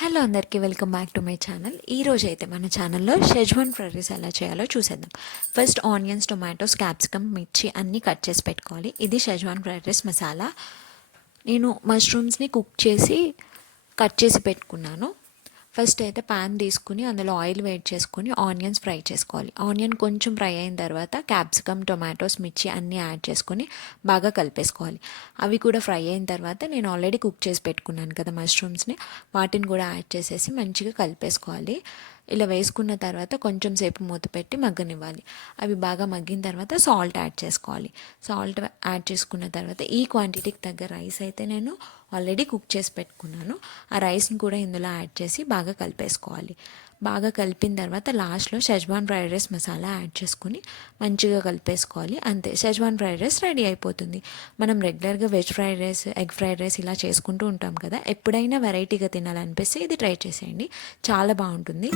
Hello అందరికీ welcome back to my channel. ఈరోజు అయితే మన ఛానల్లో షెజ్వాన్ ఫ్రైడ్ రైస్ ఎలా చేయాలో చూసేద్దాం. ఫస్ట్ ఆనియన్స్, టొమాటోస్, క్యాప్సికమ్, మిర్చి అన్నీ కట్ చేసి పెట్టుకోవాలి. ఇది షెజ్వాన్ ఫ్రైడ్ రైస్ మసాలా. నేను మష్రూమ్స్ని కుక్ చేసి కట్ చేసి పెట్టుకున్నాను. ఫస్ట్ అయితే ప్యాన్ తీసుకుని అందులో ఆయిల్ వేడి చేసుకుని ఆనియన్స్ ఫ్రై చేసుకోవాలి. ఆనియన్ కొంచెం ఫ్రై అయిన తర్వాత క్యాప్సికమ్, టొమాటోస్, మిర్చి అన్నీ యాడ్ చేసుకొని బాగా కలిపేసుకోవాలి. అవి కూడా ఫ్రై అయిన తర్వాత నేను ఆల్రెడీ కుక్ చేసి పెట్టుకున్నాను కదా మష్రూమ్స్ని, వాటిని కూడా యాడ్ చేసేసి మంచిగా కలిపేసుకోవాలి. ఇలా వేసుకున్న తర్వాత కొంచెం సేపు మూత పెట్టి మగ్గనివ్వాలి. అవి బాగా మగ్గిన తర్వాత సాల్ట్ యాడ్ చేసుకోవాలి. సాల్ట్ యాడ్ చేసుకున్న తర్వాత ఈ క్వాంటిటీకి తగ్గ రైస్ అయితే నేను ఆల్రెడీ కుక్ చేసి పెట్టుకున్నాను. ఆ రైస్ని కూడా ఇందులో యాడ్ చేసి బాగా కలిపేసుకోవాలి. బాగా కలిపిన తర్వాత లాస్ట్లో schezwan fried rice masala add చేసుకుని మంచిగా కలిపేసుకోవాలి. అంతే, షెజ్వాన్ ఫ్రైడ్ రైస్ రెడీ అయిపోతుంది. మనం రెగ్యులర్గా veg fried rice, egg fried rice ఇలా చేసుకుంటూ ఉంటాం కదా, ఎప్పుడైనా వెరైటీగా తినాలనిపిస్తే ఇది ట్రై చేసేయండి, చాలా బాగుంటుంది.